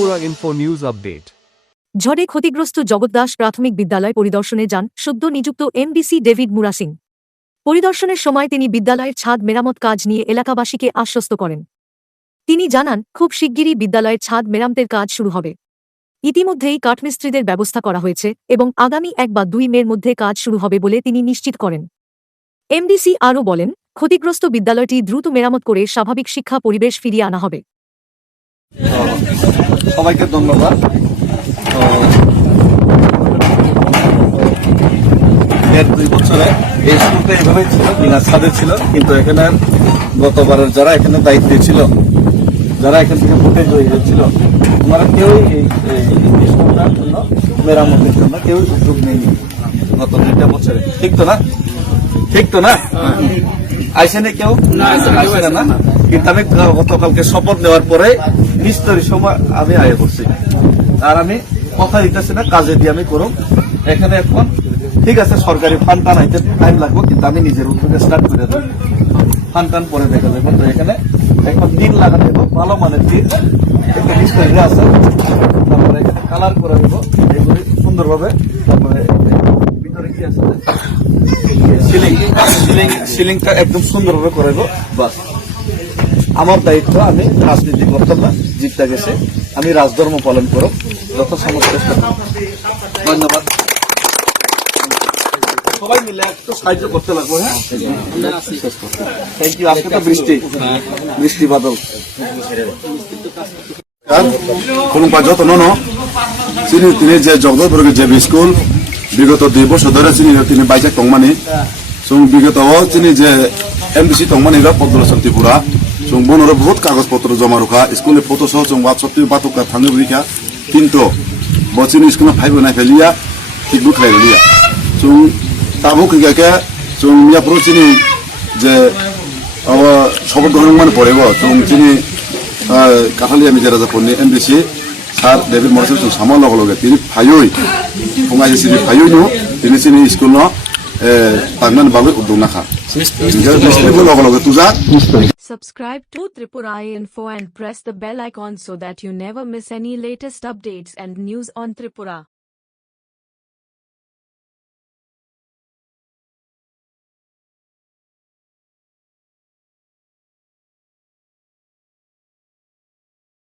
Tripura Info News Update. ঝড়ে ক্ষতিগ্রস্ত জগৎদাস প্রাথমিক বিদ্যালয় পরিদর্শনে যান সদ্য নিযুক্ত এমডিসি ডেভিড মুরা সিং। পরিদর্শনের সময় তিনি বিদ্যালয়ের ছাদ মেরামত কাজ নিয়ে এলাকাবাসীকে আশ্বস্ত করেন। তিনি জানান, খুব শিগগিরই বিদ্যালয়ের ছাদ মেরামতের কাজ শুরু হবে। ইতিমধ্যেই কাঠমিস্ত্রিদের ব্যবস্থা করা হয়েছে এবং আগামী 1 বা 2 মের মধ্যে কাজ শুরু হবে বলে তিনি নিশ্চিত করেন। এমডিসি আরও বলেন, ক্ষতিগ্রস্ত বিদ্যালয়টি দ্রুত মেরামত করে স্বাভাবিক শিক্ষা পরিবেশ ফিরিয়ে আনা হবে। সবাইকে ধন্যবাদ। এর 2 বছরে এই স্কুলটা এইভাবে ছিল, বিনা ছাদে ছিল, কিন্তু এখানে গতবারের যারা এখানে দায়িত্বে ছিল, যারা এখান থেকে ভোটে জয়ী হয়েছিল, ওনারা কেউই এই স্কুলটার জন্য মেরামতের জন্য কেউ উদ্যোগ নেয়নি গত 2টা বছরে। ঠিক তো না? ঠিক তো না? আইসেনে কেউ আসে না, কিন্তু আমি গতকালকে শপথ নেওয়ার পরে 20 তারিখ সময় আমি আয় করছি। আর আমি কথা দিতেছি না, কাজে দিয়ে আমি করব। এখানে এখন ঠিক আছে, সরকারি ফান্ড টান আইতে টাইম লাগবে, কিন্তু আমি নিজের উদ্যোগে স্টার্ট করে দেবো। ফান্ড টান পরে দেখা যাবে। তো এখানে এখন দিন লাগা দেব, ভালো মানের দিন একটা 20 তারিখে আছে। তারপরে এখানে কালার করে দেবো এগুলি সুন্দরভাবে। তারপরে ভিতরে কি আছে, সিলিংটা একদম সুন্দরভাবে করে দেবো। বাস আমার দায়িত্ব, আমি রাজনীতি করতাম না, জিততে গেছে, আমি রাজধর্ম পালন করব, যত সমস্ত চেষ্টা করব। ধন্যবাদ। সবাই মিলে একটু সাহায্য করতে লাগবে। হ্যাঁ, থ্যাংক ইউ। আজকে তো বৃষ্টি বাদল যত্ন তিনি যে জগদপুরের যে স্কুল বিগত 2 বছর ধরে তিনি বাইজা টংমানি বিগত তিনি যে এমডিসি টংমানি পদ্মলোচন ত্রিপুরা বনর বহুত কাগজপত্র জমা রখা স্কুলের ফটো সহ হোয়াটসঅ্যাপ বাতুকা থাঙ্গে বুঝা, কিন্তু বচিনি স্কুল ফাইভ নাই ফেলিয়া ঠিক বুখাই ফেলিয়া তাবো খেকে মিয়াপুর চিনি যে শপথ গ্রহণ মানে পড়ব চিনি কাঠালিয়া মিজারাজাপুরনি এমডিসি স্যার ডেভিড মরসেল সামাল লগে লগে তিনি ফাইই ফঙাই চিনি ফাইই নো তিনি চিনি স্কুল তাকমান বাবু উদ্যোগ নাখা লগে লগে thuja. Subscribe to Tripura Info and press the bell icon so that you never miss any latest updates and news on Tripura.